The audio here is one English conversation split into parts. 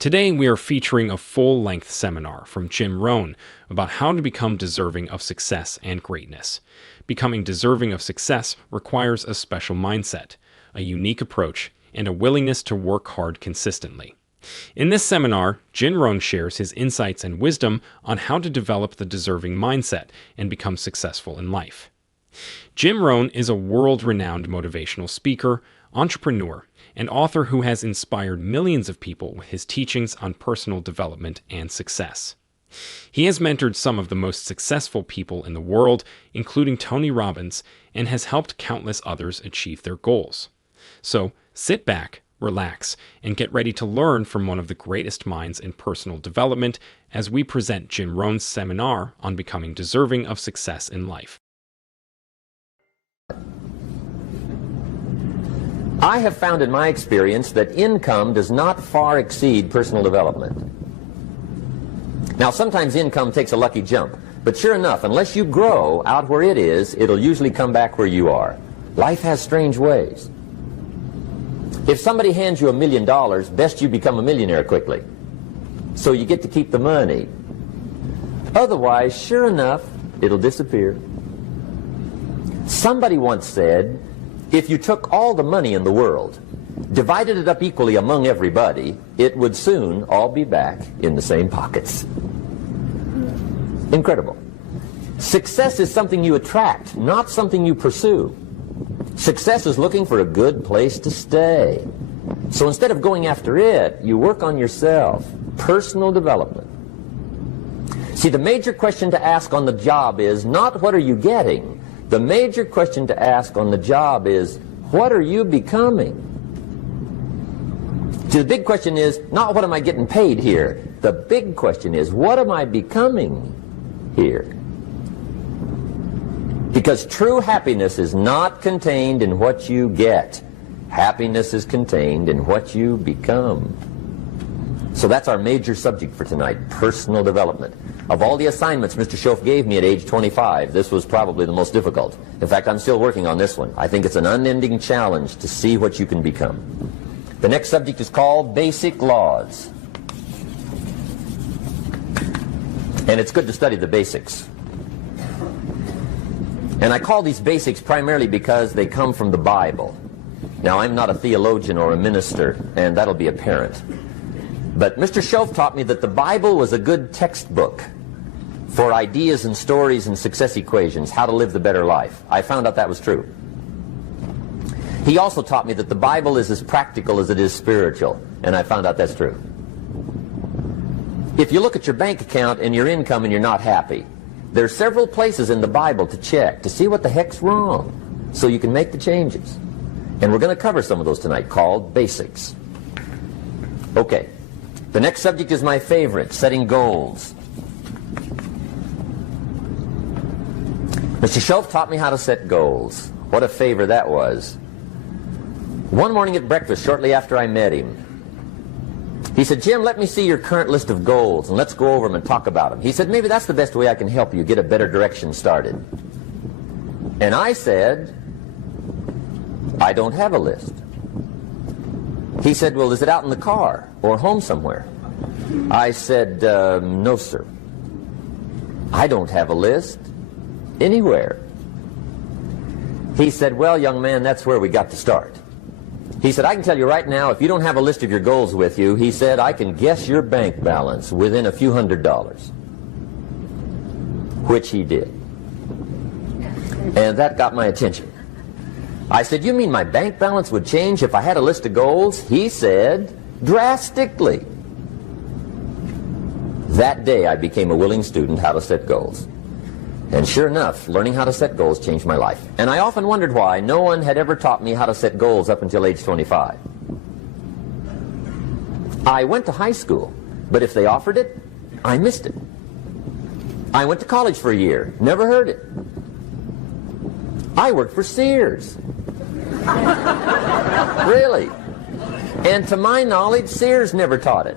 Today, we are featuring a full-length seminar from Jim Rohn about how to become deserving of success and greatness. Becoming deserving of success requires a special mindset, a unique approach, and a willingness to work hard consistently. In this seminar, Jim Rohn shares his insights and wisdom on how to develop the deserving mindset and become successful in life. Jim Rohn is a world-renowned motivational speaker, entrepreneur, and author who has inspired millions of people with his teachings on personal development and success. He has mentored some of the most successful people in the world, including Tony Robbins, and has helped countless others achieve their goals. So, sit back, relax, and get ready to learn from one of the greatest minds in personal development as we present Jim Rohn's seminar on becoming deserving of success in life. I have found in my experience that income does not far exceed personal development. Now, sometimes income takes a lucky jump, but sure enough, unless you grow out where it is, it'll usually come back where you are. Life has strange ways. If somebody hands you $1 million, best you become a millionaire quickly, so you get to keep the money. Otherwise, sure enough, it'll disappear. Somebody once said, if you took all the money in the world, divided it up equally among everybody, it would soon all be back in the same pockets. Incredible. Success is something you attract, not something you pursue. Success is looking for a good place to stay. So instead of going after it, you work on yourself. Personal development. See, the major question to ask on the job is not what are you getting? The major question to ask on the job is, what are you becoming? See, the big question is not what am I getting paid here. The big question is, what am I becoming here? Because true happiness is not contained in what you get. Happiness is contained in what you become. So that's our major subject for tonight, personal development. Of all the assignments Mr. Schoaf gave me at age 25, this was probably the most difficult. In fact, I'm still working on this one. I think it's an unending challenge to see what you can become. The next subject is called basic laws. And it's good to study the basics. And I call these basics primarily because they come from the Bible. Now, I'm not a theologian or a minister, and that'll be apparent. But Mr. Schoaf taught me that the Bible was a good textbook for ideas and stories and success equations, how to live the better life. I found out that was true. He also taught me that the Bible is as practical as it is spiritual, and I found out that's true. If you look at your bank account and your income and you're not happy, there are several places in the Bible to check to see what the heck's wrong so you can make the changes. And we're going to cover some of those tonight, called basics. Okay. The next subject is my favorite, setting goals. Mr. Schoaf taught me how to set goals. What a favor that was. One morning at breakfast, shortly after I met him, he said, Jim, let me see your current list of goals, and let's go over them and talk about them. He said, maybe that's the best way I can help you get a better direction started. And I said, I don't have a list. He said, well, is it out in the car or home somewhere? I said, no, sir. I don't have a list anywhere. He said, well, young man, that's where we got to start. He said, I can tell you right now, if you don't have a list of your goals with you, he said, I can guess your bank balance within a few $100s. Which he did. And that got my attention. I said, you mean my bank balance would change if I had a list of goals? He said, drastically. That day I became a willing student how to set goals. And sure enough, learning how to set goals changed my life. And I often wondered why no one had ever taught me how to set goals up until age 25. I went to high school, but if they offered it, I missed it. I went to college for a year, never heard it. I worked for Sears. Really. And to my knowledge, Sears never taught it.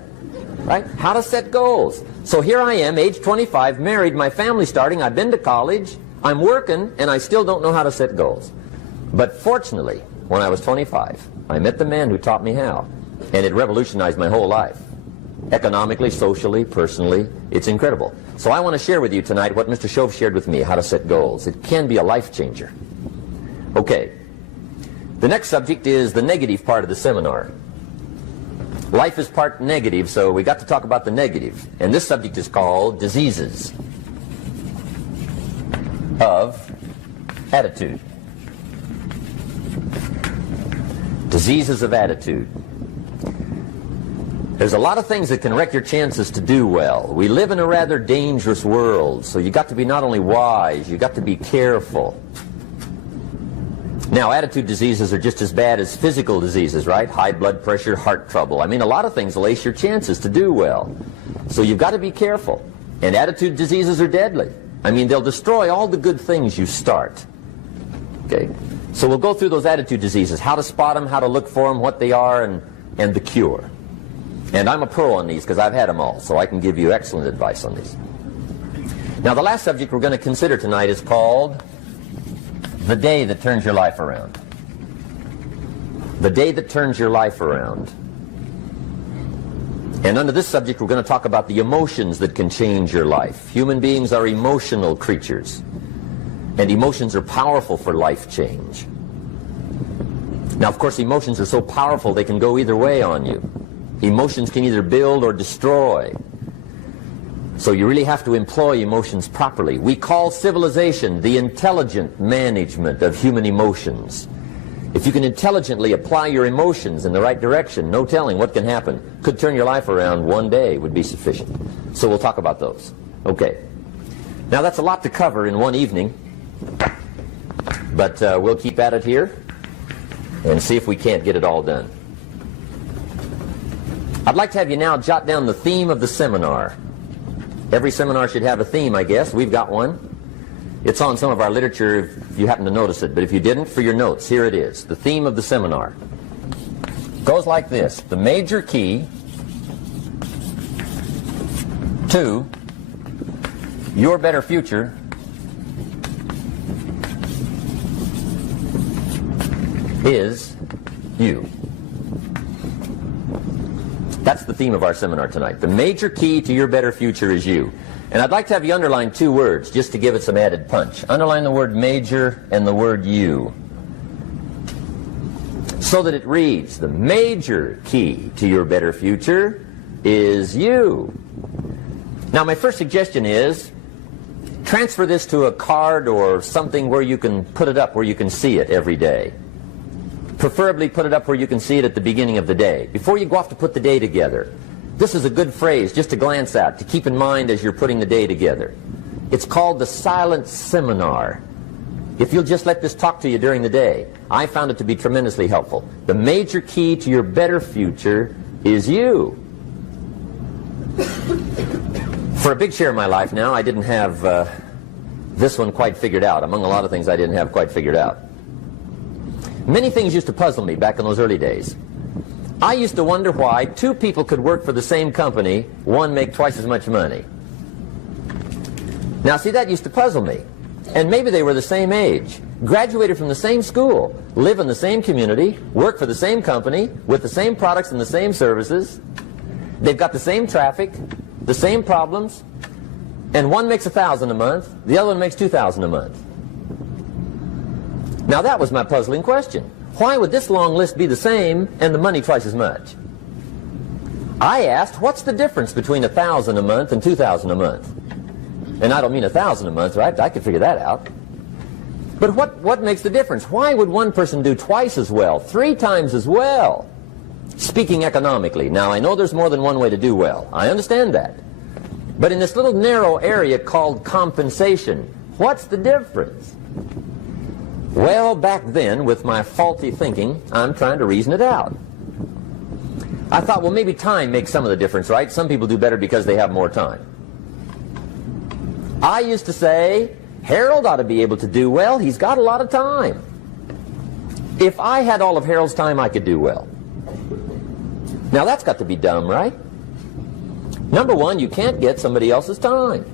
Right? How to set goals. So here I am, age 25, married, my family's starting, I've been to college, I'm working, and I still don't know how to set goals. But fortunately, when I was 25, I met the man who taught me how, and it revolutionized my whole life. Economically, socially, personally, it's incredible. So I want to share with you tonight what Mr. Shove shared with me, how to set goals. It can be a life changer. Okay. The next subject is the negative part of the seminar. Life is part negative, so we got to talk about the negative. And this subject is called diseases of attitude. Diseases of attitude. There's a lot of things that can wreck your chances to do well. We live in a rather dangerous world, so you got to be not only wise, you got to be careful. Now, attitude diseases are just as bad as physical diseases, right? High blood pressure, heart trouble. I mean, a lot of things lace your chances to do well. So you've got to be careful. And attitude diseases are deadly. I mean, they'll destroy all the good things you start. Okay? So we'll go through those attitude diseases, how to spot them, how to look for them, what they are, and the cure. And I'm a pro on these because I've had them all, so I can give you excellent advice on these. Now, the last subject we're going to consider tonight is called the day that turns your life around. The day that turns your life around. And under this subject, we're going to talk about the emotions that can change your life. Human beings are emotional creatures, and emotions are powerful for life change. Now, of course, emotions are so powerful they can go either way on you. Emotions can either build or destroy. So you really have to employ emotions properly. We call civilization the intelligent management of human emotions. If you can intelligently apply your emotions in the right direction, no telling what can happen. Could turn your life around one day would be sufficient. So we'll talk about those. Okay. Now that's a lot to cover in one evening, but we'll keep at it here and see if we can't get it all done. I'd like to have you now jot down the theme of the seminar. Every seminar should have a theme, I guess. We've got one. It's on some of our literature if you happen to notice it, but if you didn't, for your notes, here it is. The theme of the seminar goes like this. The major key to your better future is you. That's the theme of our seminar tonight. The major key to your better future is you. And I'd like to have you underline two words just to give it some added punch. Underline the word major and the word you, so that it reads, the major key to your better future is you. Now, my first suggestion is transfer this to a card or something where you can put it up, where you can see it every day. Preferably put it up where you can see it at the beginning of the day, before you go off to put the day together. This is a good phrase just to glance at, to keep in mind as you're putting the day together. It's called the silent seminar. If you'll just let this talk to you during the day, I found it to be tremendously helpful. The major key to your better future is you. For a big share of my life now, I didn't have this one quite figured out, among a lot of things I didn't have quite figured out. Many things used to puzzle me back in those early days. I used to wonder why two people could work for the same company, one make twice as much money. Now, see, that used to puzzle me. And maybe they were the same age, graduated from the same school, live in the same community, work for the same company, with the same products and the same services. They've got the same traffic, the same problems, and one makes $1,000 a month, the other one makes $2,000 a month. Now that was my puzzling question. Why would this long list be the same and the money twice as much? I asked, what's the difference between $1,000 a month and $2,000 a month? And I don't mean $1,000 a month, right? I could figure that out. But what makes the difference? Why would one person do twice as well, 3 times as well? Speaking economically. Now, I know there's more than one way to do well. I understand that. But in this little narrow area called compensation, what's the difference? Well, back then, with my faulty thinking, I'm trying to reason it out. I thought, well, maybe time makes some of the difference, right? Some people do better because they have more time. I used to say, Harold ought to be able to do well. He's got a lot of time. If I had all of Harold's time, I could do well. Now, that's got to be dumb, right? Number one, you can't get somebody else's time.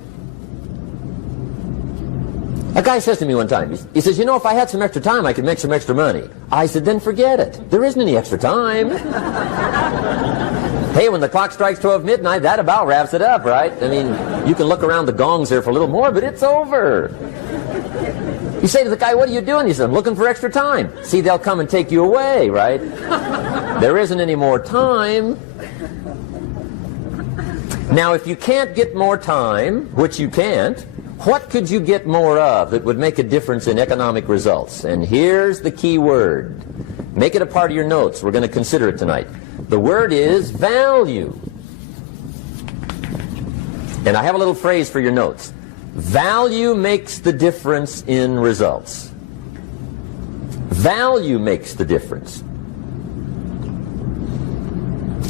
A guy says to me one time, he says, you know, if I had some extra time, I could make some extra money. I said, then forget it. There isn't any extra time. Hey, when the clock strikes 12 midnight, that about wraps it up, right? I mean, you can look around the gongs there for a little more, but it's over. You say to the guy, what are you doing? He says, I'm looking for extra time. See, they'll come and take you away, right? There isn't any more time. Now, if you can't get more time, which you can't, what could you get more of that would make a difference in economic results? And here's the key word. Make it a part of your notes. We're going to consider it tonight. The word is value. And I have a little phrase for your notes. Value makes the difference in results. Value makes the difference.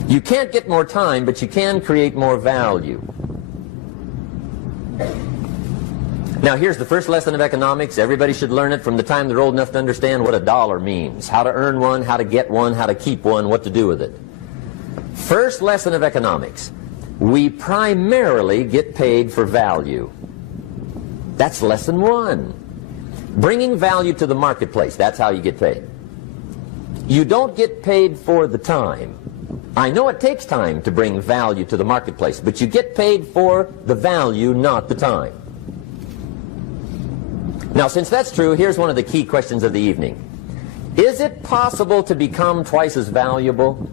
You can't get more time, but you can create more value. Now, here's the first lesson of economics. Everybody should learn it from the time they're old enough to understand what a dollar means, how to earn one, how to get one, how to keep one, what to do with it. First lesson of economics. We primarily get paid for value. That's lesson one. Bringing value to the marketplace, that's how you get paid. You don't get paid for the time. I know it takes time to bring value to the marketplace, but you get paid for the value, not the time. Now, since that's true, here's one of the key questions of the evening. Is it possible to become twice as valuable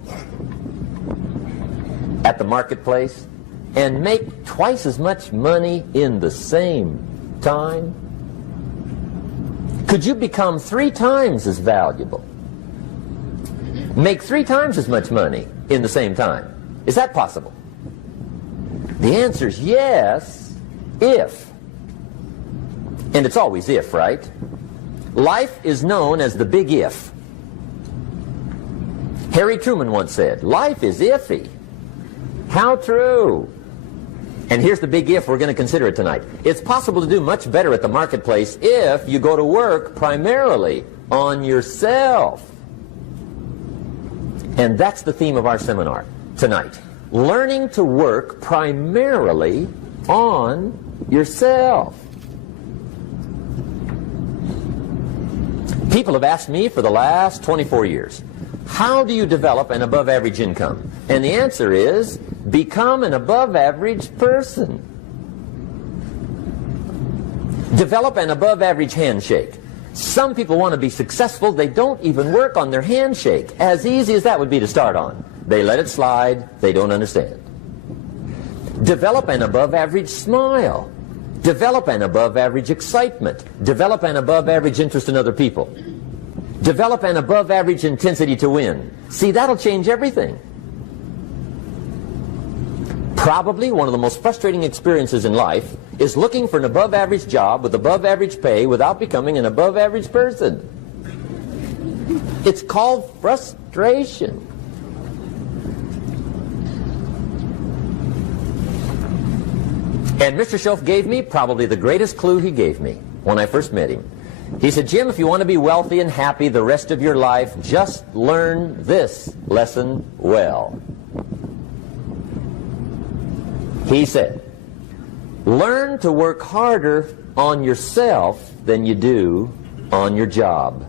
at the marketplace and make twice as much money in the same time? Could you become 3 times as valuable? Make 3 times as much money in the same time? Is that possible? The answer is yes, if. And it's always if, right? Life is known as the big if. Harry Truman once said, life is iffy. How true. And here's the big if, we're going to consider it tonight. It's possible to do much better at the marketplace if you go to work primarily on yourself. And that's the theme of our seminar tonight. Learning to work primarily on yourself. People have asked me for the last 24 years, how do you develop an above-average income? And the answer is, become an above-average person. Develop an above-average handshake. Some people want to be successful, they don't even work on their handshake. As easy as that would be to start on. They let it slide, they don't understand. Develop an above-average smile. Develop an above-average excitement. Develop an above-average interest in other people. Develop an above-average intensity to win. See, that'll change everything. Probably one of the most frustrating experiences in life is looking for an above-average job with above-average pay without becoming an above-average person. It's called frustration. And Mr. Schoaf gave me probably the greatest clue he gave me when I first met him. He said, Jim, if you want to be wealthy and happy the rest of your life, just learn this lesson well. He said, learn to work harder on yourself than you do on your job.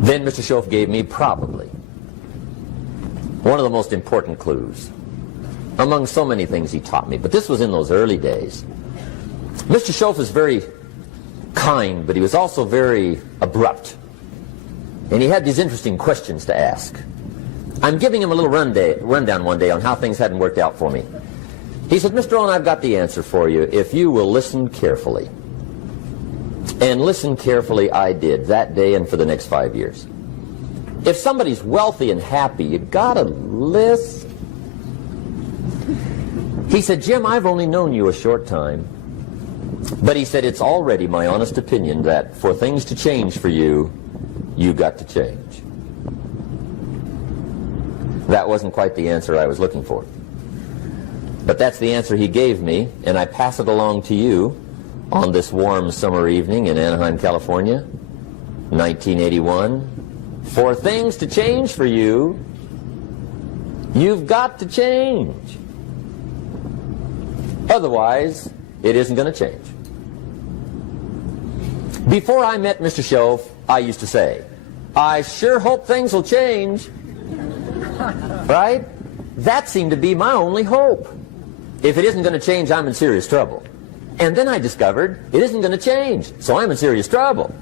Then Mr. Schoaf gave me probably one of the most important clues among so many things he taught me, but this was in those early days. Mr. Schoaf is very kind, but he was also very abrupt. And he had these interesting questions to ask. I'm giving him a little rundown one day on how things hadn't worked out for me. He said, Mr. Rohn, I've got the answer for you if you will listen carefully. And listen carefully I did that day and for the next 5 years. If somebody's wealthy and happy, you gotta listen. He said, Jim, I've only known you a short time. But he said, it's already my honest opinion that for things to change for you, you got to change. That wasn't quite the answer I was looking for. But that's the answer he gave me, and I pass it along to you on this warm summer evening in Anaheim, California, 1981. For things to change for you, you've got to change. Otherwise, it isn't going to change. Before I met Mr. Schoaf, I used to say. I sure hope things will change. Right? That seemed to be my only hope. If it isn't going to change, I'm in serious trouble. And then I discovered it isn't going to change, so I'm in serious trouble.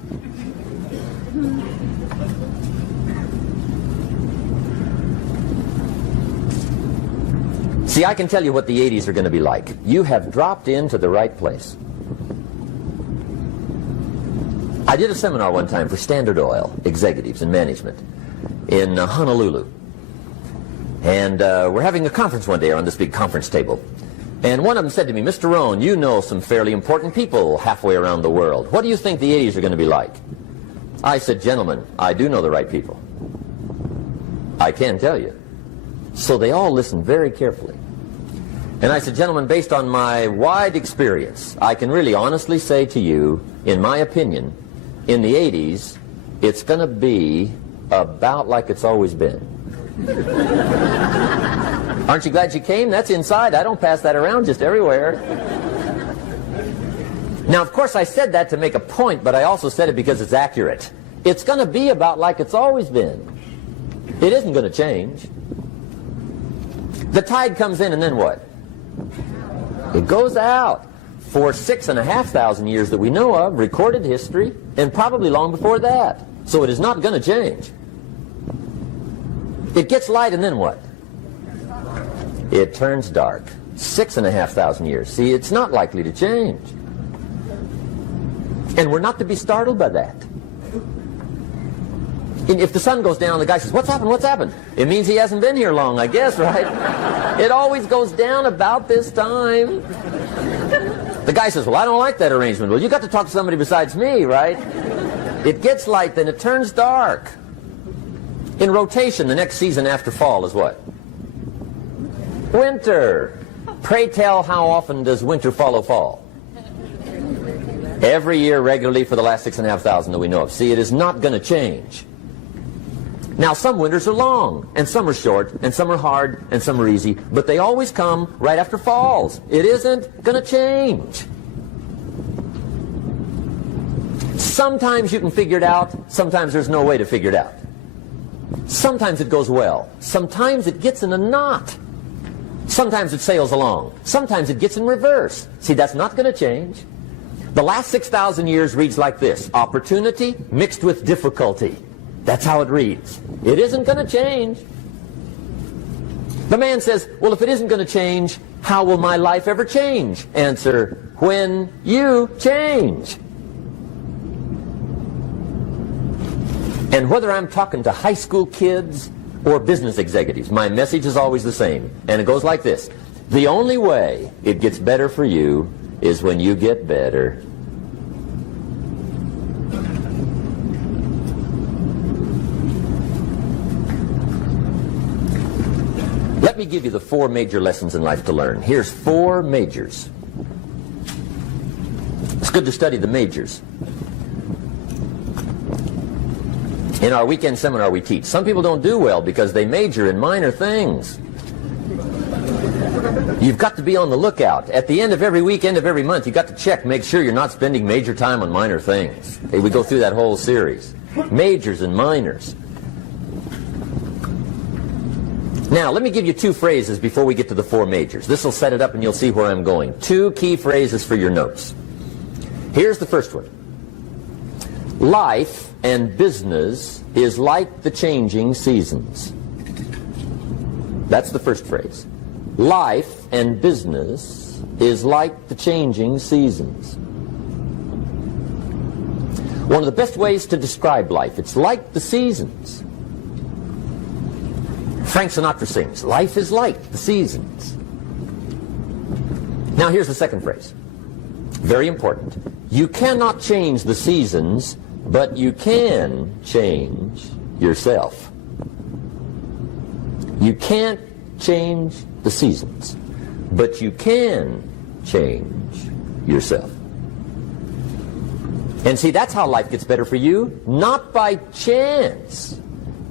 See, I can tell you what the 80s are going to be like. You have dropped into the right place. I did a seminar one time for Standard Oil executives and management in Honolulu. And we're having a conference one day on this big conference table. And one of them said to me, Mr. Rohn, you know some fairly important people halfway around the world. What do you think the 80s are going to be like? I said, gentlemen, I do know the right people. I can tell you. So they all listened very carefully. And I said, gentlemen, based on my wide experience, I can really honestly say to you, in my opinion, in the 80s, it's going to be about like it's always been. Aren't you glad you came? That's inside. I don't pass that around just everywhere. Now, of course, I said that to make a point, but I also said it because it's accurate. It's going to be about like it's always been. It isn't going to change. The tide comes in, and then what? It goes out. For 6,500 years that we know of, recorded history, and probably long before that. So it is not going to change. It gets light, and then what? It turns dark. 6,500 years. See, it's not likely to change. And we're not to be startled by that. And if the sun goes down, the guy says, what's happened, what's happened? It means he hasn't been here long, I guess, right? It always goes down about this time. The guy says, well, I don't like that arrangement. Well, you got to talk to somebody besides me, right? It gets light, then it turns dark. In rotation, the next season after fall is what? Winter. Pray tell, how often does winter follow fall? Every year regularly for the last 6,500 that we know of. See, it is not going to change. Now, some winters are long, and some are short, and some are hard, and some are easy, but they always come right after falls. It isn't going to change. Sometimes you can figure it out, sometimes there's no way to figure it out. Sometimes it goes well, sometimes it gets in a knot. Sometimes it sails along, sometimes it gets in reverse. See, that's not going to change. The last 6,000 years reads like this: opportunity mixed with difficulty. That's how it reads. It isn't going to change. The man says, well, if it isn't going to change, how will my life ever change? Answer, when you change. And whether I'm talking to high school kids or business executives, my message is always the same. And it goes like this: the only way it gets better for you is when you get better. Let me give you the 4 major lessons in life to learn. Here's 4 majors. It's good to study the majors. In our weekend seminar we teach. Some people don't do well because they major in minor things. You've got to be on the lookout. At the end of every week, end of every month, you've got to check, make sure you're not spending major time on minor things. Okay, we go through that whole series. Majors and minors. Now, let me give you 2 phrases before we get to the 4 majors. This will set it up and you'll see where I'm going. 2 key phrases for your notes. Here's the first one. Life and business is like the changing seasons. That's the first phrase. Life and business is like the changing seasons. One of the best ways to describe life, it's like the seasons. Frank Sinatra sings, life is like the seasons. Now here's the second phrase. Very important. You cannot change the seasons, but you can change yourself. You can't change the seasons, but you can change yourself. And see, that's how life gets better for you. Not by chance,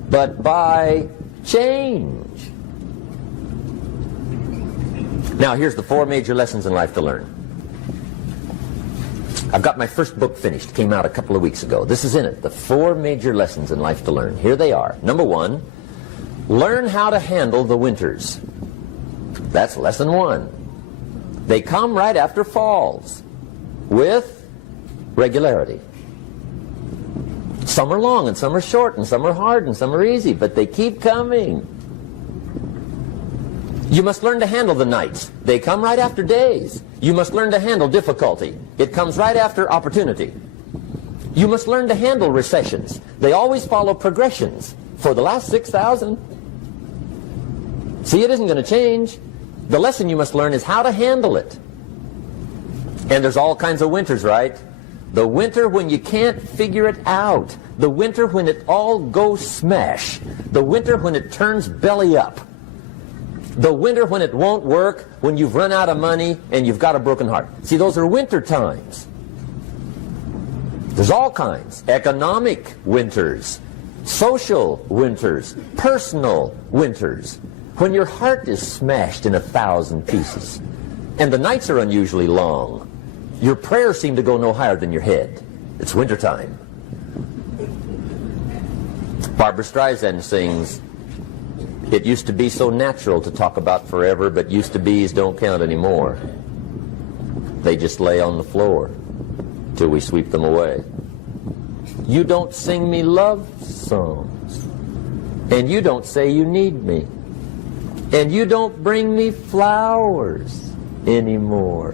but by change. Now, here's the 4 major lessons in life to learn. I've got my first book finished. Came out a couple of weeks ago. This is in it. The 4 major lessons in life to learn. Here they are. Number 1, learn how to handle the winters. That's lesson 1. They come right after falls with regularity. Some are long and some are short and some are hard and some are easy, but they keep coming. You must learn to handle the nights. They come right after days. You must learn to handle difficulty. It comes right after opportunity. You must learn to handle recessions. They always follow progressions. For the last 6,000. See, it isn't going to change. The lesson you must learn is how to handle it. And there's all kinds of winters, right? The winter when you can't figure it out. The winter when it all goes smash. The winter when it turns belly up. The winter when it won't work, when you've run out of money and you've got a broken heart. See, those are winter times. There's all kinds. Economic winters, social winters, personal winters. When your heart is smashed in 1,000 pieces and the nights are unusually long, your prayers seem to go no higher than your head. It's winter time. Barbara Streisand sings, "It used to be so natural to talk about forever, but used to be's don't count anymore. They just lay on the floor till we sweep them away. You don't sing me love songs, and you don't say you need me, and you don't bring me flowers anymore."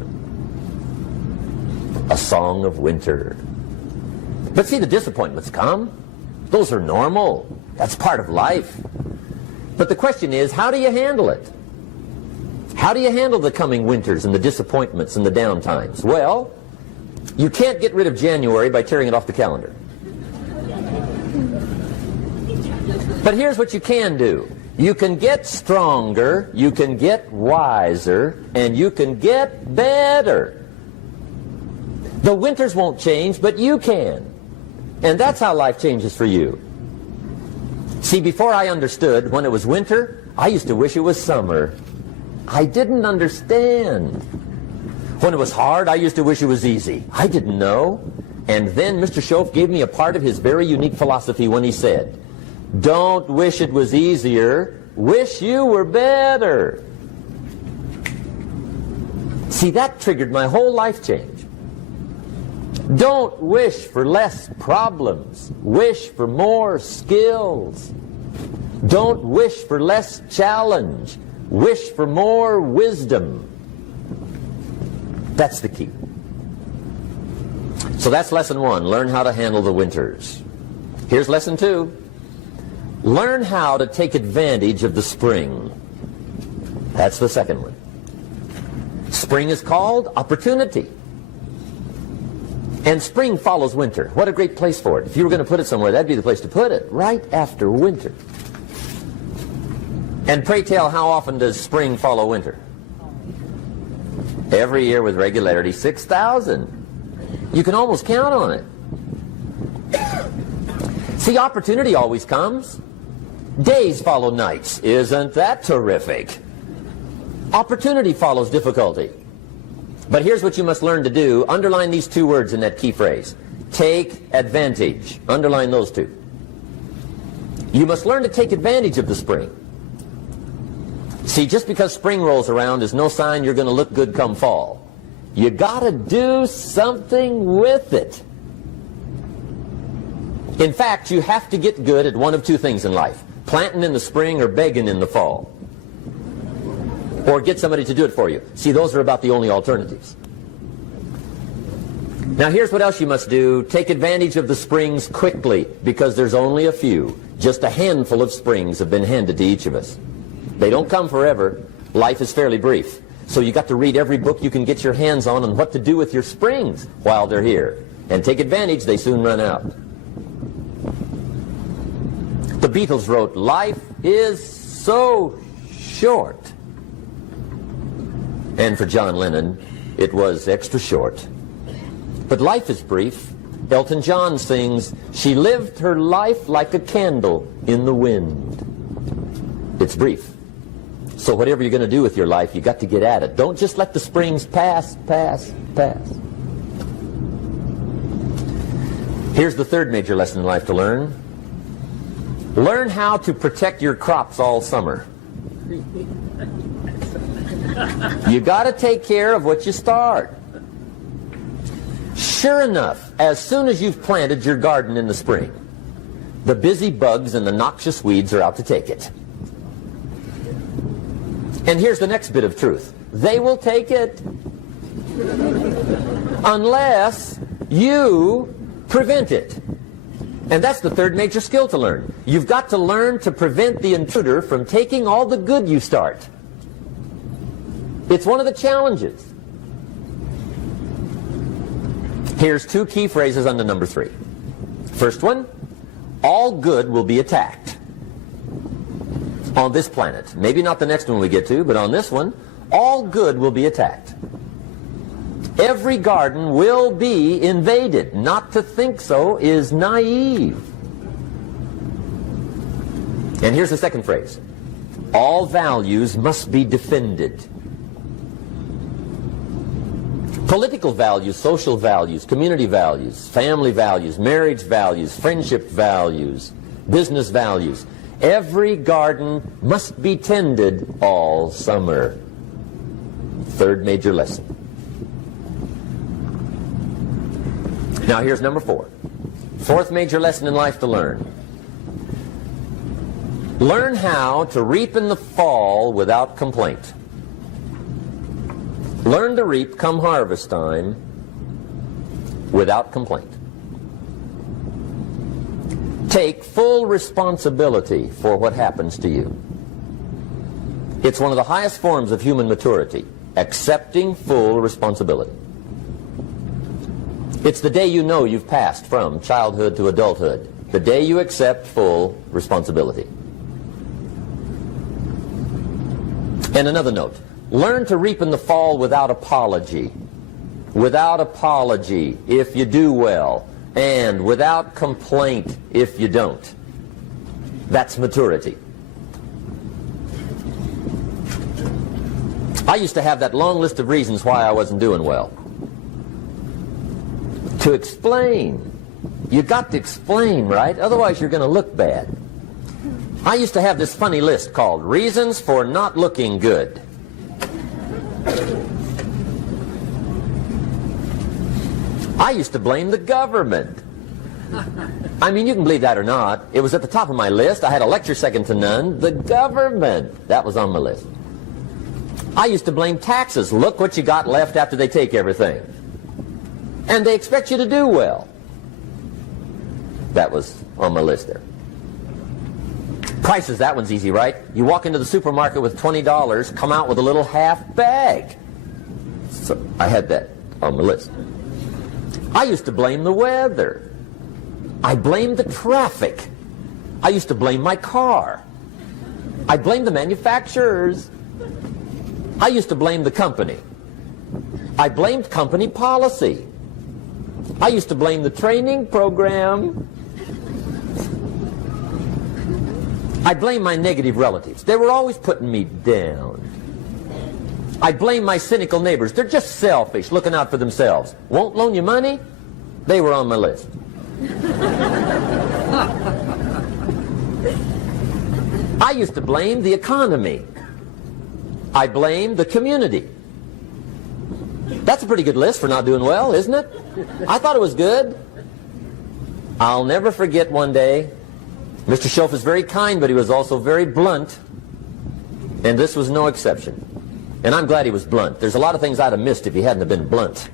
A song of winter. But see, the disappointments come. Those are normal. That's part of life. But the question is, how do you handle it? How do you handle the coming winters and the disappointments and the downtimes? Well, you can't get rid of January by tearing it off the calendar. But here's what you can do. You can get stronger, you can get wiser, and you can get better. The winters won't change, but you can. And that's how life changes for you. See, before I understood, when it was winter, I used to wish it was summer. I didn't understand. When it was hard, I used to wish it was easy. I didn't know. And then Mr. Schoaf gave me a part of his very unique philosophy when he said, "Don't wish it was easier, wish you were better." See, that triggered my whole life change. Don't wish for less problems. Wish for more skills. Don't wish for less challenge. Wish for more wisdom. That's the key. So that's lesson 1. Learn how to handle the winters. Here's lesson 2. Learn how to take advantage of the spring. That's the second one. Spring is called opportunity. And spring follows winter. What a great place for it. If you were going to put it somewhere, that'd be the place to put it, right after winter. And pray tell, how often does spring follow winter? Every year with regularity, 6,000. You can almost count on it. See, opportunity always comes. Days follow nights. Isn't that terrific? Opportunity follows difficulty. But here's what you must learn to do. Underline these 2 words in that key phrase. Take advantage. Underline those 2. You must learn to take advantage of the spring. See, just because spring rolls around is no sign you're going to look good come fall. You got to do something with it. In fact, you have to get good at one of 2 things in life. Planting in the spring or begging in the fall. Or get somebody to do it for you. See, those are about the only alternatives. Now here's what else you must do. Take advantage of the springs quickly, because there's only a few. Just a handful of springs have been handed to each of us. They don't come forever. Life is fairly brief. So you got to read every book you can get your hands on what to do with your springs while they're here. And take advantage, they soon run out. The Beatles wrote, "Life is so short." And for John Lennon, it was extra short. But life is brief. Elton John sings, "She lived her life like a candle in the wind." It's brief. So whatever you're going to do with your life, you got to get at it. Don't just let the springs pass. Here's the third major lesson in life to learn. Learn how to protect your crops all summer. You got to take care of what you start. Sure enough, as soon as you've planted your garden in the spring, the busy bugs and the noxious weeds are out to take it. And here's the next bit of truth. They will take it unless you prevent it. And that's the third major skill to learn. You've got to learn to prevent the intruder from taking all the good you start. It's one of the challenges. Here's two key phrases under number 3. First one, all good will be attacked. On this planet. Maybe not the next one we get to, but on this one, all good will be attacked. Every garden will be invaded. Not to think so is naive. And here's the second phrase. All values must be defended. Political values, social values, community values, family values, marriage values, friendship values, business values. Every garden must be tended all summer. Third major lesson. Now here's number 4. Fourth major lesson in life to learn. Learn how to reap in the fall without complaint. Learn to reap come harvest time without complaint. Take full responsibility for what happens to you. It's one of the highest forms of human maturity, accepting full responsibility. It's the day you know you've passed from childhood to adulthood, the day you accept full responsibility. And another note, learn to reap in the fall without apology. Without apology if you do well, and without complaint if you don't. That's maturity. I used to have that long list of reasons why I wasn't doing well. To explain. You got to explain, right? Otherwise you're going to look bad. I used to have this funny list called Reasons for Not Looking Good. I used to blame the government. I mean, you can believe that or not. It was at the top of my list. I had a lecture second to none. The government. That was on my list. I used to blame taxes. Look what you got left after they take everything. And they expect you to do well. That was on my list there. Prices, that one's easy, right? You walk into the supermarket with $20, come out with a little half bag. So I had that on my list. I used to blame the weather. I blamed the traffic. I used to blame my car. I blamed the manufacturers. I used to blame the company. I blamed company policy. I used to blame the training program. I blame my negative relatives. They were always putting me down. I blame my cynical neighbors. They're just selfish, looking out for themselves. Won't loan you money? They were on my list. I used to blame the economy. I blamed the community. That's a pretty good list for not doing well, isn't it? I thought it was good. I'll never forget one day, Mr. Schoaf is very kind, but he was also very blunt, and this was no exception. And I'm glad he was blunt. There's a lot of things I'd have missed if he hadn't have been blunt.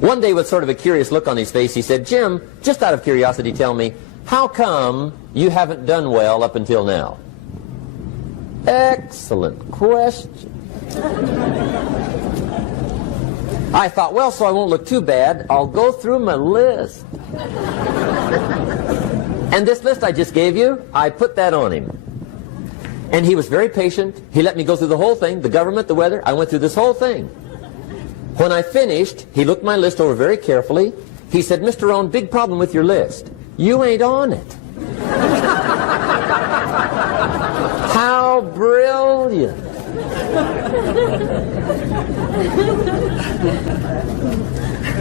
One day, with sort of a curious look on his face, he said, "Jim, just out of curiosity, tell me, how come you haven't done well up until now?" Excellent question. I thought, well, so I won't look too bad, I'll go through my list. And this list I just gave you, I put that on him. And he was very patient. He let me go through the whole thing, the government, the weather. I went through this whole thing. When I finished, he looked my list over very carefully. He said, "Mr. Rohn, big problem with your list. You ain't on it." How brilliant.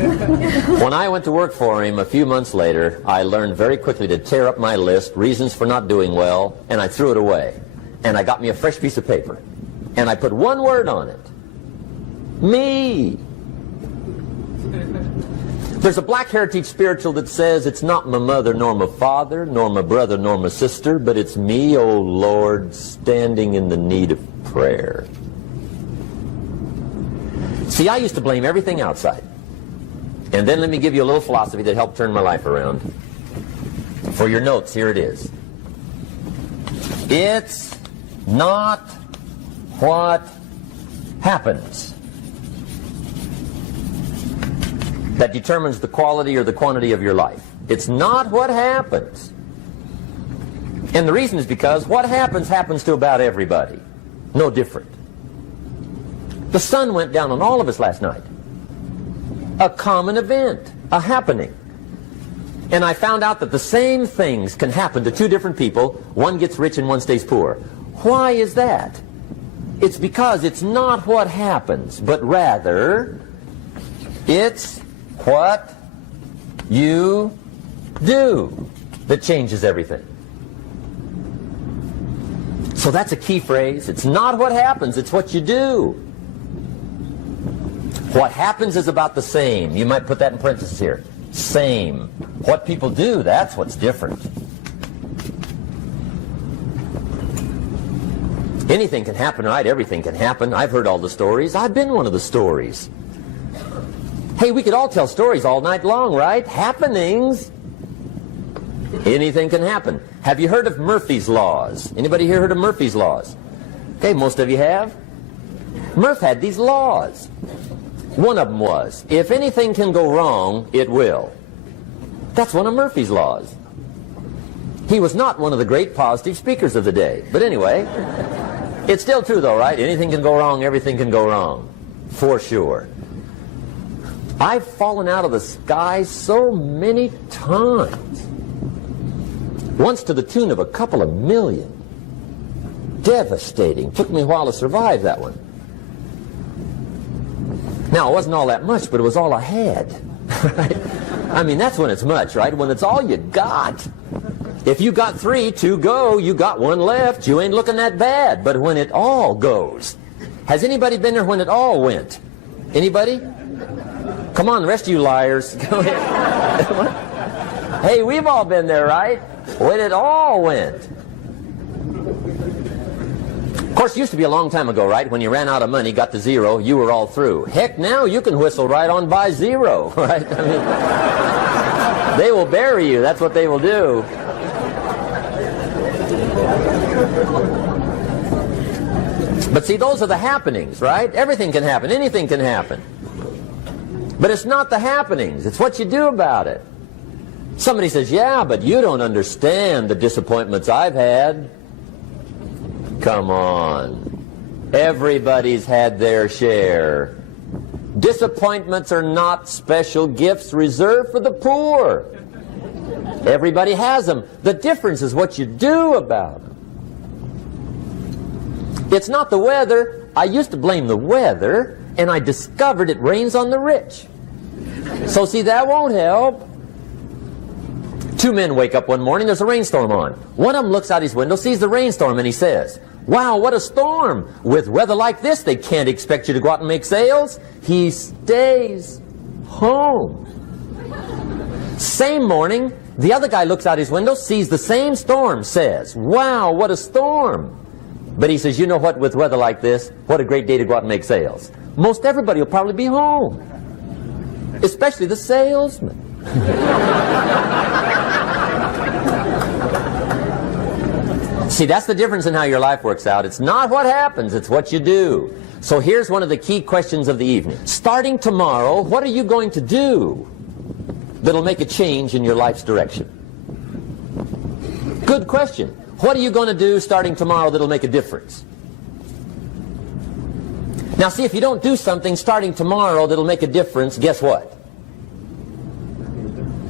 When I went to work for him a few months later, I learned very quickly to tear up my list, reasons for not doing well, and I threw it away. And I got me a fresh piece of paper. And I put one word on it. Me. There's a Black Heritage spiritual that says it's not my mother nor my father, nor my brother nor my sister, but it's me, oh Lord, standing in the need of prayer. See, I used to blame everything outside. And then let me give you a little philosophy that helped turn my life around. For your notes, here it is. It's not what happens that determines the quality or the quantity of your life. It's not what happens. And the reason is because what happens happens to about everybody. No different. The sun went down on all of us last night. A common event, a happening. And I found out that the same things can happen to two different people. One gets rich and one stays poor. Why is that? It's because it's not what happens, but rather it's what you do that changes everything. So that's a key phrase. It's not what happens, it's what you do. What happens is about the same. You might put that in parentheses here. Same. What people do, that's what's different. Anything can happen, right? Everything can happen. I've heard all the stories. I've been one of the stories. Hey, we could all tell stories all night long, right? Happenings. Anything can happen. Have you heard of Murphy's Laws? Anybody here heard of Murphy's Laws? Okay, most of you have. Murph had these laws. One of them was, if anything can go wrong, it will. That's one of Murphy's laws. He was not one of the great positive speakers of the day. But anyway, it's still true though, right? Anything can go wrong, everything can go wrong. For sure. I've fallen out of the sky so many times. Once to the tune of a couple of million. Devastating. Took me a while to survive that one. Now, it wasn't all that much, but it was all I had. Right? I mean, that's when it's much, right? When it's all you got. If you got 3, 2 go, you got 1 left, you ain't looking that bad. But when it all goes, has anybody been there when it all went? Anybody? Come on, the rest of you liars. Go ahead. Hey, we've all been there, right? When it all went. Of course, it used to be a long time ago, right? When you ran out of money, got to 0, you were all through. Heck, now you can whistle right on by 0, right? I mean, they will bury you. That's what they will do. But see, those are the happenings, right? Everything can happen. Anything can happen. But it's not the happenings. It's what you do about it. Somebody says, yeah, but you don't understand the disappointments I've had. Come on. Everybody's had their share. Disappointments are not special gifts reserved for the poor. Everybody has them. The difference is what you do about them. It's not the weather. I used to blame the weather, and I discovered it rains on the rich. So see, that won't help. 2 men wake up one morning, there's a rainstorm on. One of them looks out his window, sees the rainstorm, and he says, wow, what a storm. With weather like this, they can't expect you to go out and make sales. He stays home. Same morning, the other guy looks out his window, sees the same storm, says, wow, what a storm. But he says, you know what, with weather like this, what a great day to go out and make sales. Most everybody will probably be home, especially the salesman. See, that's the difference in how your life works out. It's not what happens, it's what you do. So here's one of the key questions of the evening. Starting tomorrow, what are you going to do that'll make a change in your life's direction? Good question. What are you going to do starting tomorrow that'll make a difference? Now see, if you don't do something starting tomorrow that'll make a difference, guess what?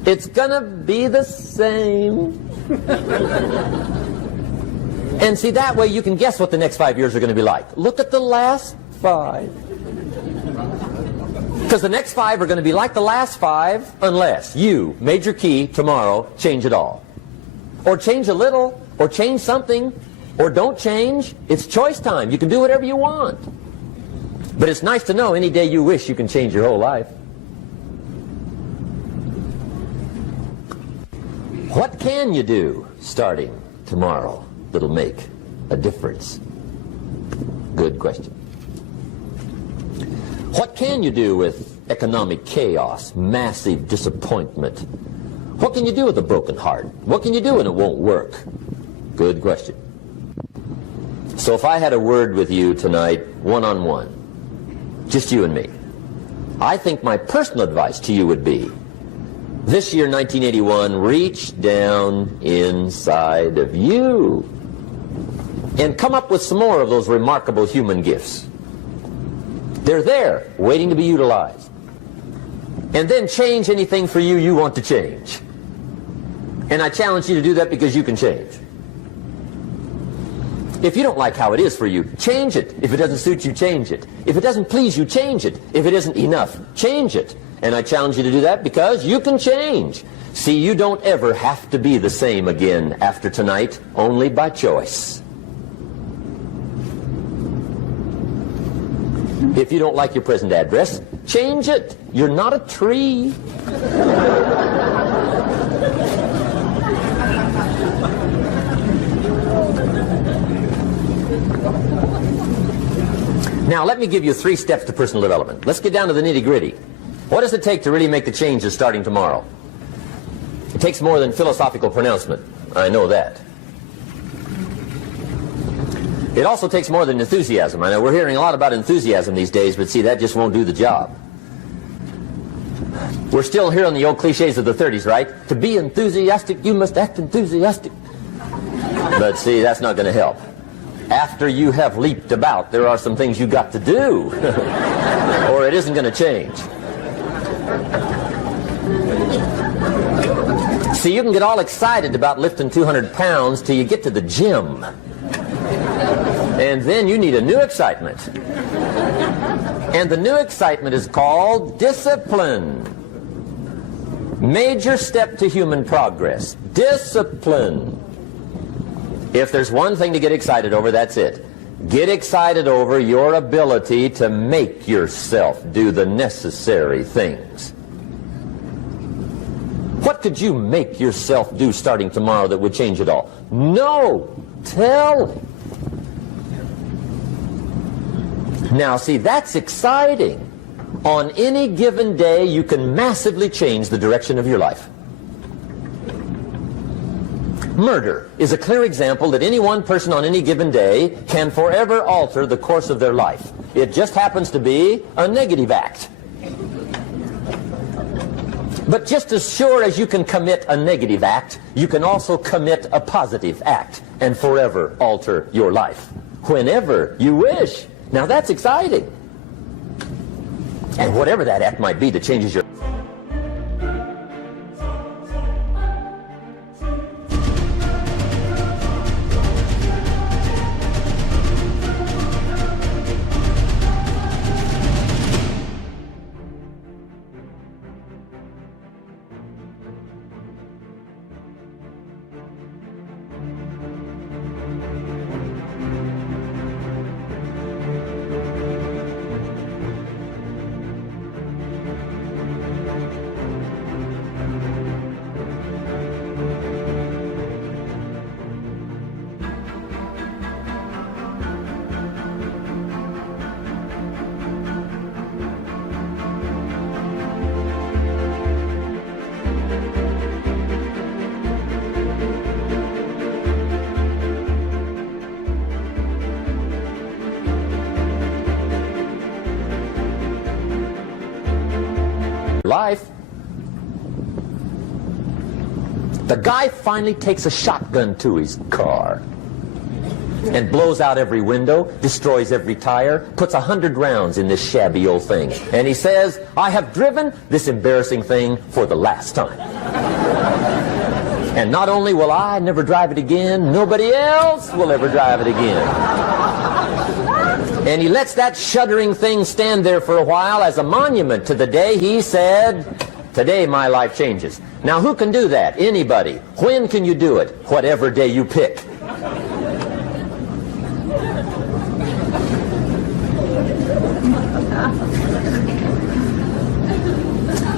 It's gonna be the same. And see, that way you can guess what the next 5 years are going to be like. Look at the last 5. Because the next 5 are going to be like the last 5 unless you, major key, tomorrow, change it all. Or change a little, or change something, or don't change. It's choice time. You can do whatever you want. But it's nice to know any day you wish you can change your whole life. What can you do starting tomorrow that'll make a difference? Good question. What can you do with economic chaos, massive disappointment? What can you do with a broken heart? What can you do when it won't work? Good question. So if I had a word with you tonight, one-on-one, just you and me, I think my personal advice to you would be, this year, 1981, reach down inside of you and come up with some more of those remarkable human gifts. They're there, waiting to be utilized. And then change anything for you you want to change. And I challenge you to do that because you can change. If you don't like how it is for you, change it. If it doesn't suit you, change it. If it doesn't please you, change it. If it isn't enough, change it. And I challenge you to do that because you can change. See, you don't ever have to be the same again after tonight, only by choice. If you don't like your present address, change it. You're not a tree. Now, let me give you 3 steps to personal development. Let's get down to the nitty-gritty. What does it take to really make the changes starting tomorrow? It takes more than philosophical pronouncement. I know that. It also takes more than enthusiasm. I know we're hearing a lot about enthusiasm these days, but see, that just won't do the job. We're still hearing the old cliches of the 30s, right? To be enthusiastic, you must act enthusiastic. But see, that's not going to help. After you have leaped about, there are some things you got to do, or it isn't going to change. See, you can get all excited about lifting 200 pounds till you get to the gym. And then you need a new excitement. And the new excitement is called discipline. Major step to human progress. Discipline. If there's one thing to get excited over, that's it. Get excited over your ability to make yourself do the necessary things. What could you make yourself do starting tomorrow that would change it all? No! Tell. Now, see, that's exciting. On any given day, you can massively change the direction of your life. Murder is a clear example that any one person on any given day can forever alter the course of their life. It just happens to be a negative act. But just as sure as you can commit a negative act, you can also commit a positive act and forever alter your life whenever you wish. Now that's exciting. And whatever that act might be that changes your life. The guy finally takes a shotgun to his car and blows out every window, destroys every tire, puts 100 rounds in this shabby old thing. And he says, I have driven this embarrassing thing for the last time. And not only will I never drive it again, nobody else will ever drive it again. And he lets that shuddering thing stand there for a while as a monument to the day he said, "Today my life changes." Now who can do that? Anybody. When can you do it? Whatever day you pick.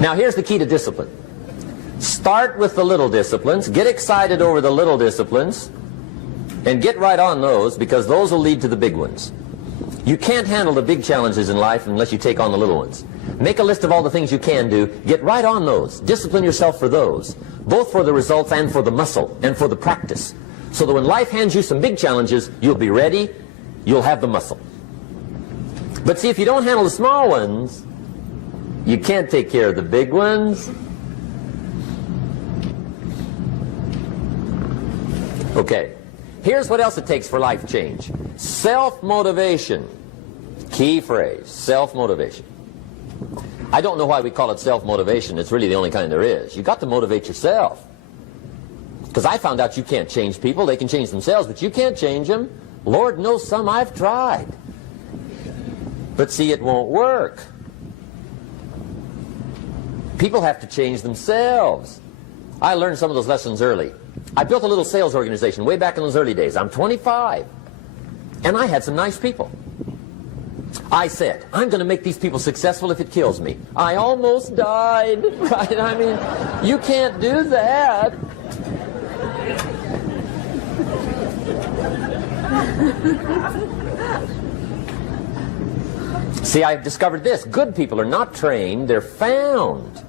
Now here's the key to discipline. Start with the little disciplines, get excited over the little disciplines, and get right on those, because those will lead to the big ones. You can't handle the big challenges in life unless you take on the little ones. Make a list of all the things you can do, get right on those, discipline yourself for those, both for the results and for the muscle and for the practice, so that when life hands you some big challenges, you'll be ready, you'll have the muscle. But see, if you don't handle the small ones, you can't take care of the big ones. Okay, here's what else it takes for life change. Self-motivation. Key phrase, self-motivation. I don't know why we call it self-motivation. It's really the only kind there is. You've got to motivate yourself. Because I found out you can't change people. They can change themselves, but you can't change them. Lord knows some I've tried. But see, it won't work. People have to change themselves. I learned some of those lessons early. I built a little sales organization way back in those early days. I'm 25. And I had some nice people. I said, I'm going to make these people successful if it kills me. I almost died. Right? I mean, you can't do that. See, I've discovered this. Good people are not trained, they're found.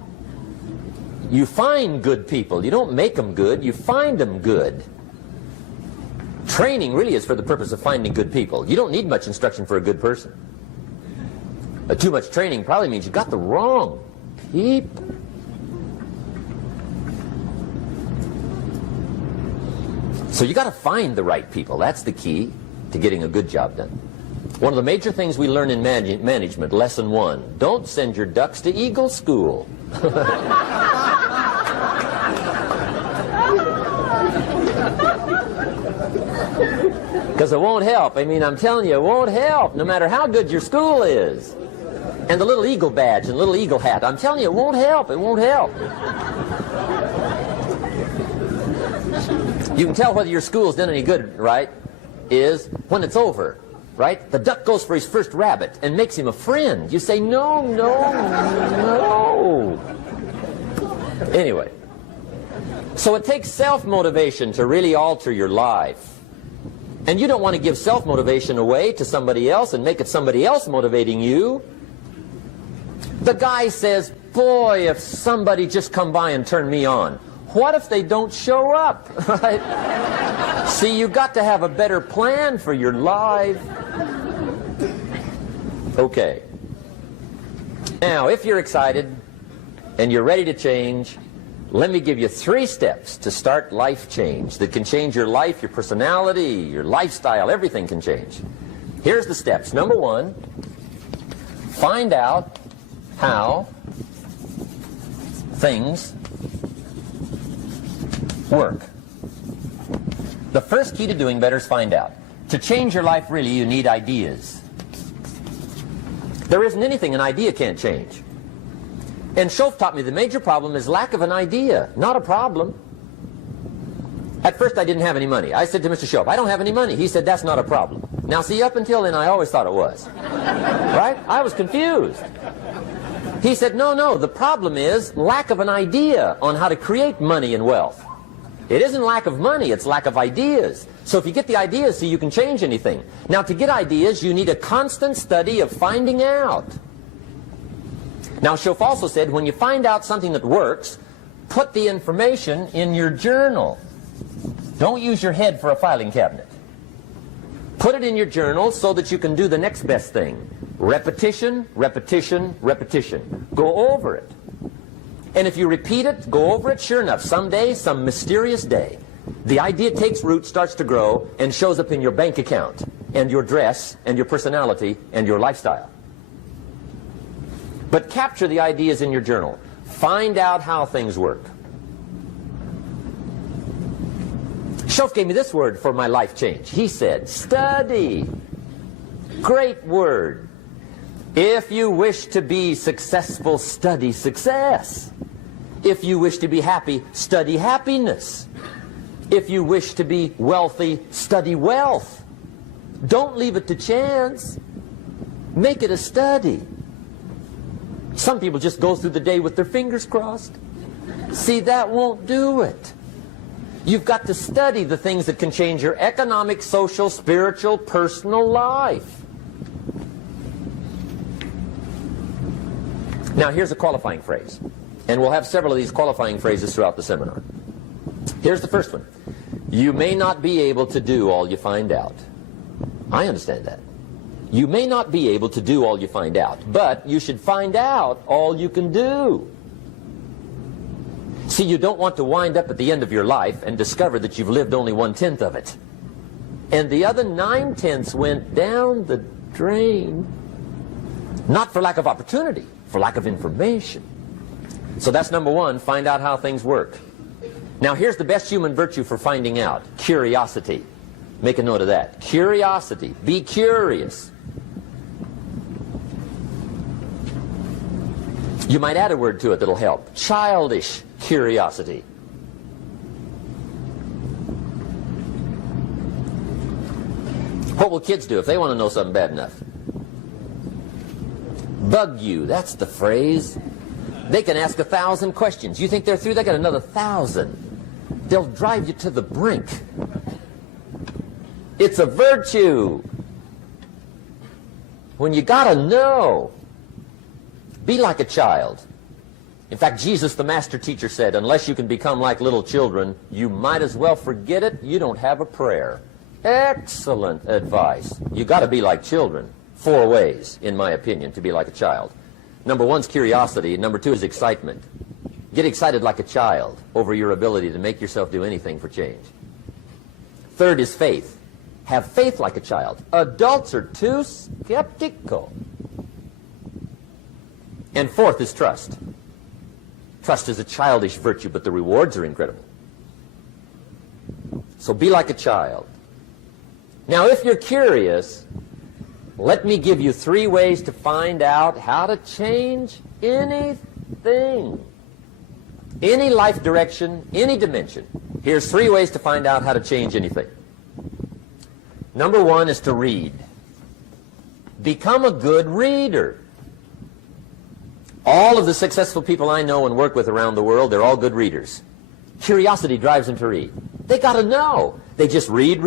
You find good people. You don't make them good, you find them good. Training really is for the purpose of finding good people. You don't need much instruction for a good person. Too much training probably means you got the wrong people. So you got to find the right people. That's the key to getting a good job done. One of the major things we learn in management, lesson 1, don't send your ducks to Eagle School. Because it won't help. I mean, I'm telling you, it won't help, no matter how good your school is. And the little eagle badge and little eagle hat, I'm telling you, it won't help. It won't help. You can tell whether your school's done any good, right, is when it's over. Right? The duck goes for his first rabbit and makes him a friend. You say, no, no, no. Anyway, so it takes self-motivation to really alter your life. And you don't want to give self-motivation away to somebody else and make it somebody else motivating you. The guy says, boy, if somebody just come by and turn me on. What if they don't show up? Right? See, you got to have a better plan for your life. Okay. Now, if you're excited and you're ready to change, let me give you 3 steps to start life change that can change your life, your personality, your lifestyle, everything can change. Here's the steps. Number 1, find out how things work. The first key to doing better is find out. To change your life, really, you need ideas. There isn't anything an idea can't change. And Schoaf taught me the major problem is lack of an idea, not a problem. At first I didn't have any money. I said to Mr. Schoaf, I don't have any money. He said, that's not a problem. Now see, up until then I always thought it was. Right? I was confused. He said, no, no, the problem is lack of an idea on how to create money and wealth. It isn't lack of money, it's lack of ideas. So if you get the ideas, see, you can change anything. Now, to get ideas, you need a constant study of finding out. Now, Schoaf also said, when you find out something that works, put the information in your journal. Don't use your head for a filing cabinet. Put it in your journal so that you can do the next best thing. Repetition, repetition, repetition. Go over it. And if you repeat it, go over it, sure enough, someday, some mysterious day, the idea takes root, starts to grow, and shows up in your bank account, and your dress, and your personality, and your lifestyle. But capture the ideas in your journal. Find out how things work. Schoaf gave me this word for my life change. He said, study. Great word. If you wish to be successful, study success. If you wish to be happy, study happiness. If you wish to be wealthy, study wealth. Don't leave it to chance. Make it a study. Some people just go through the day with their fingers crossed. See, that won't do it. You've got to study the things that can change your economic, social, spiritual, personal life. Now, here's a qualifying phrase. And we'll have several of these qualifying phrases throughout the seminar. Here's the first one. You may not be able to do all you find out. I understand that. You may not be able to do all you find out, but you should find out all you can do. See, you don't want to wind up at the end of your life and discover that you've lived only 1/10 of it. And the other 9/10 went down the drain. Not for lack of opportunity, for lack of information. So that's number one, find out how things work. Now here's the best human virtue for finding out, curiosity. Make a note of that. Curiosity. Be curious. You might add a word to it that'll help. Childish curiosity. What will kids do if they want to know something bad enough? Bug you. That's the phrase. They can ask 1,000 questions. You think they're through? They got another 1,000. They'll drive you to the brink. It's a virtue. When you gotta know, be like a child. In fact, Jesus, the master teacher, said, unless you can become like little children, you might as well forget it. You don't have a prayer. Excellent advice. You gotta be like children. 4 ways, in my opinion, to be like a child. Number 1's curiosity. Number 2 is excitement. Get excited like a child over your ability to make yourself do anything for change. 3rd is faith. Have faith like a child. Adults are too skeptical. And 4th is trust. Trust is a childish virtue, but the rewards are incredible. So be like a child. Now, if you're curious, let me give you 3 ways to find out how to change anything. Any life direction, any dimension. Here's 3 ways to find out how to change anything. Number 1 is to read. Become a good reader. All of the successful people I know and work with around the world, they're all good readers. Curiosity drives them to read. They got to know. They just read.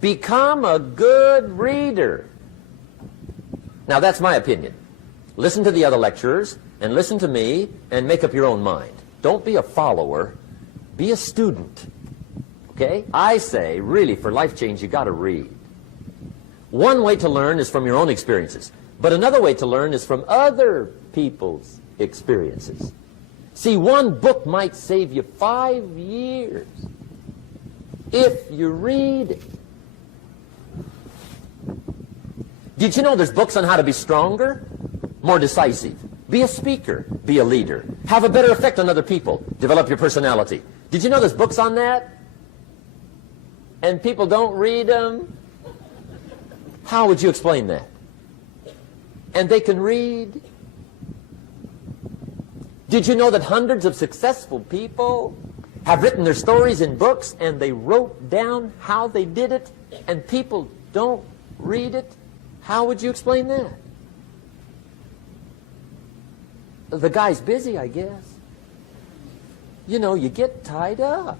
Become a good reader. Now, that's my opinion. Listen to the other lecturers, and listen to me, and make up your own mind. Don't be a follower. Be a student. Okay? I say, really, for life change, you got to read. One way to learn is from your own experiences, but another way to learn is from other people's experiences. See, one book might save you 5 years if you read it. Did you know there's books on how to be stronger, more decisive? Be a speaker, be a leader, have a better effect on other people, develop your personality. Did you know there's books on that? And people don't read them? How would you explain that? And they can read. Did you know that hundreds of successful people have written their stories in books and they wrote down how they did it and people don't read it? How would you explain that? The guy's busy, I guess. You know, you get tied up.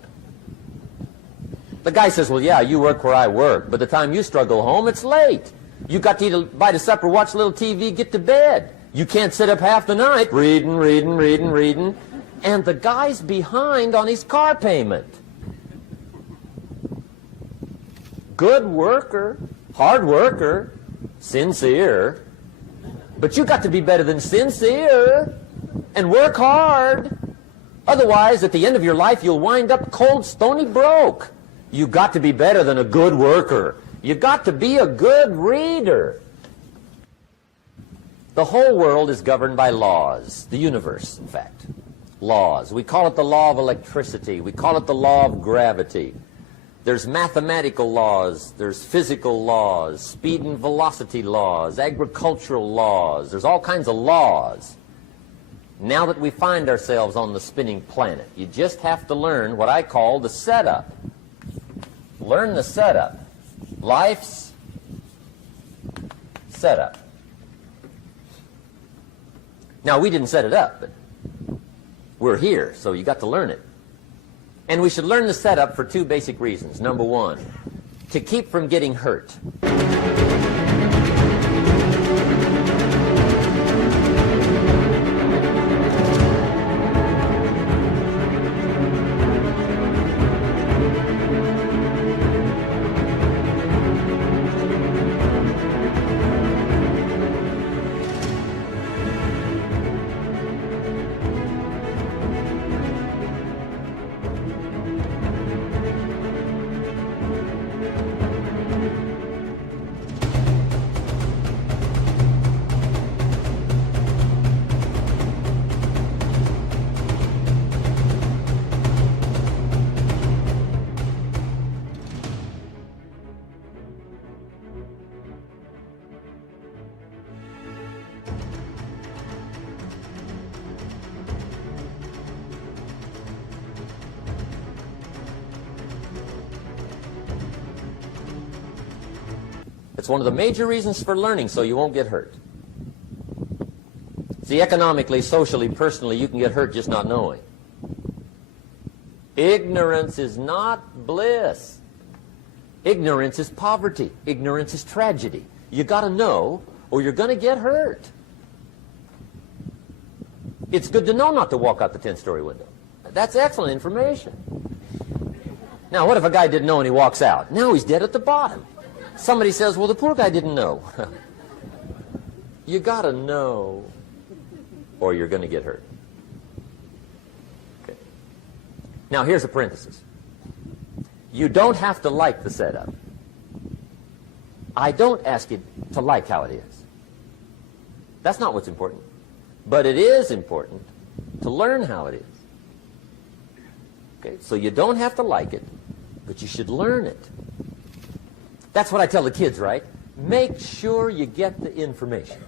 The guy says, well, yeah, you work where I work. By the time you struggle home, it's late. You got to eat a bite of supper, watch a little TV, get to bed. You can't sit up half the night reading. And the guy's behind on his car payment. Good worker, hard worker, sincere. But you got to be better than sincere and work hard. Otherwise, at the end of your life, you'll wind up cold, stony broke. You got to be better than a good worker. You got to be a good reader. The whole world is governed by laws, the universe, in fact. laws. We call it the law of electricity. We call it the law of gravity. There's mathematical laws. There's physical laws, speed and velocity laws, agricultural laws. There's all kinds of laws. Now that we find ourselves on the spinning planet, you just have to learn what I call the setup. Learn the setup. Life's setup. Now, we didn't set it up, but we're here, so you got to learn it. And we should learn the setup for two basic reasons. Number one, to keep from getting hurt. It's one of the major reasons for learning, so you won't get hurt. See, economically, socially, personally, you can get hurt just not knowing. Ignorance is not bliss. Ignorance is poverty. Ignorance is tragedy. You got to know, or you're going to get hurt. It's good to know not to walk out the 10th-story window. That's excellent information. Now, what if a guy didn't know and he walks out? Now he's dead at the bottom. Somebody says, well, the poor guy didn't know. You got to know, or you're going to get hurt. Okay. Now, here's a parenthesis. You don't have to like the setup. I don't ask you to like how it is. That's not what's important. But it is important to learn how it is. Okay, so you don't have to like it, but you should learn it. That's what I tell the kids, right? Make sure you get the information.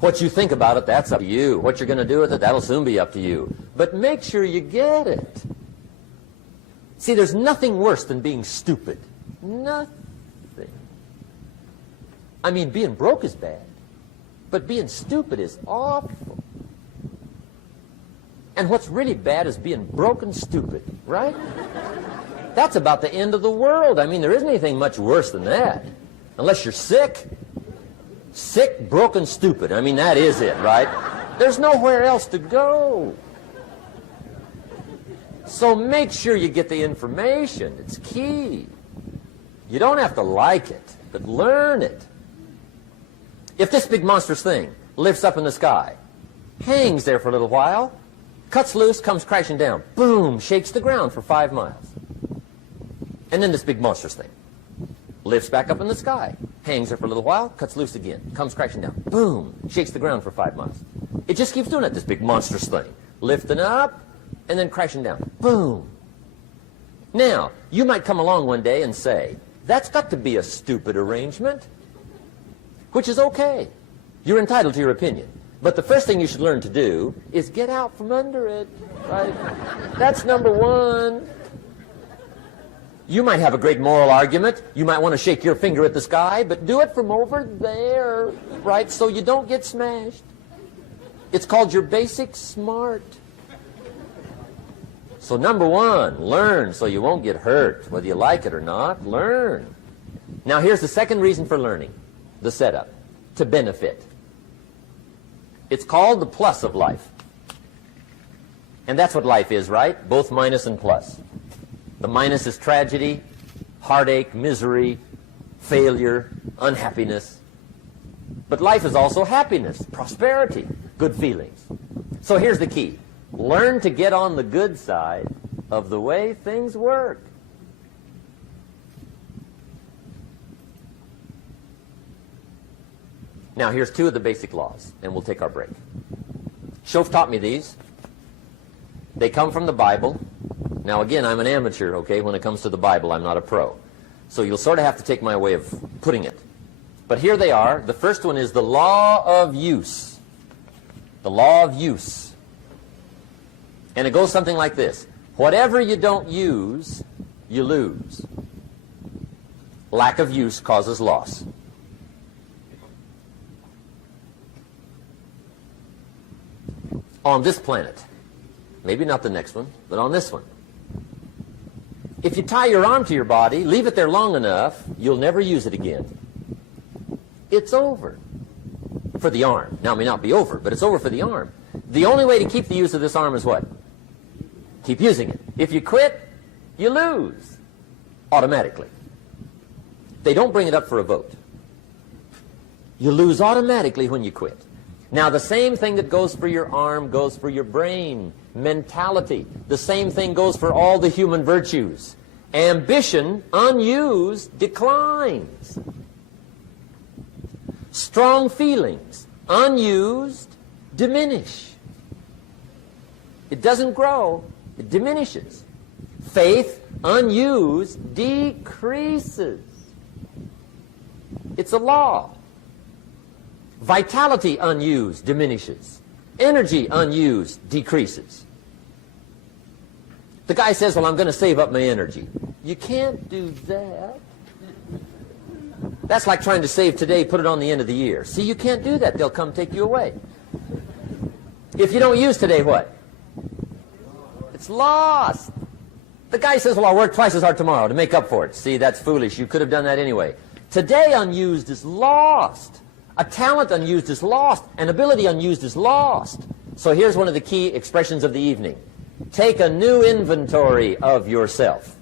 What you think about it, that's up to you. What you're going to do with it, that'll soon be up to you. But make sure you get it. See, there's nothing worse than being stupid. Nothing. I mean, being broke is bad, but being stupid is awful. And what's really bad is being broke and stupid, right? That's about the end of the world. I mean, there isn't anything much worse than that. Unless you're sick. Sick, broken, stupid. I mean, that is it, right? There's nowhere else to go. So make sure you get the information. It's key. You don't have to like it, but learn it. If this big monstrous thing lifts up in the sky, hangs there for a little while, cuts loose, comes crashing down, boom, shakes the ground for 5 miles. And then this big monstrous thing lifts back up in the sky, hangs there for a little while, cuts loose again, comes crashing down, boom, shakes the ground for 5 miles. It just keeps doing it, this big monstrous thing. Lifting up, and then crashing down, boom. Now, you might come along one day and say, that's got to be a stupid arrangement, which is okay. You're entitled to your opinion. But the first thing you should learn to do is get out from under it, right? That's number one. You might have a great moral argument. You might want to shake your finger at the sky, but do it from over there, right, so you don't get smashed. It's called your basic smart. So number one, learn so you won't get hurt. Whether you like it or not, learn. Now here's the second reason for learning, the setup, to benefit. It's called the plus of life. And that's what life is, right? Both minus and plus. The minus is tragedy, heartache, misery, failure, unhappiness. But life is also happiness, prosperity, good feelings. So here's the key. Learn to get on the good side of the way things work. Now here's two of the basic laws, and we'll take our break. Schoaf taught me these. They come from the Bible. Now again, I'm an amateur, okay, when it comes to the Bible. I'm not a pro. So you'll sort of have to take my way of putting it. But here they are. The first one is the law of use. The law of use. And it goes something like this. Whatever you don't use, you lose. Lack of use causes loss. On this planet, maybe not the next one, but on this one, if you tie your arm to your body, leave it there long enough, you'll never use it again. It's over for the arm. Now, it may not be over, but it's over for the arm. The only way to keep the use of this arm is what? Keep using it. If you quit, you lose automatically. They don't bring it up for a vote. You lose automatically when you quit. Now, the same thing that goes for your arm goes for your brain, mentality. The same thing goes for all the human virtues. Ambition, unused, declines. Strong feelings, unused, diminish. It doesn't grow, it diminishes. Faith, unused, decreases. It's a law. Vitality, unused, diminishes. Energy, unused, decreases. The guy says, well, I'm going to save up my energy. You can't do that. That's like trying to save today, put it on the end of the year. See, you can't do that. They'll come take you away. If you don't use today, what? It's lost. The guy says, well, I'll work twice as hard tomorrow to make up for it. See, that's foolish. You could have done that anyway. Today unused is lost. A talent unused is lost. An ability unused is lost. So here's one of the key expressions of the evening. Take a new inventory of yourself.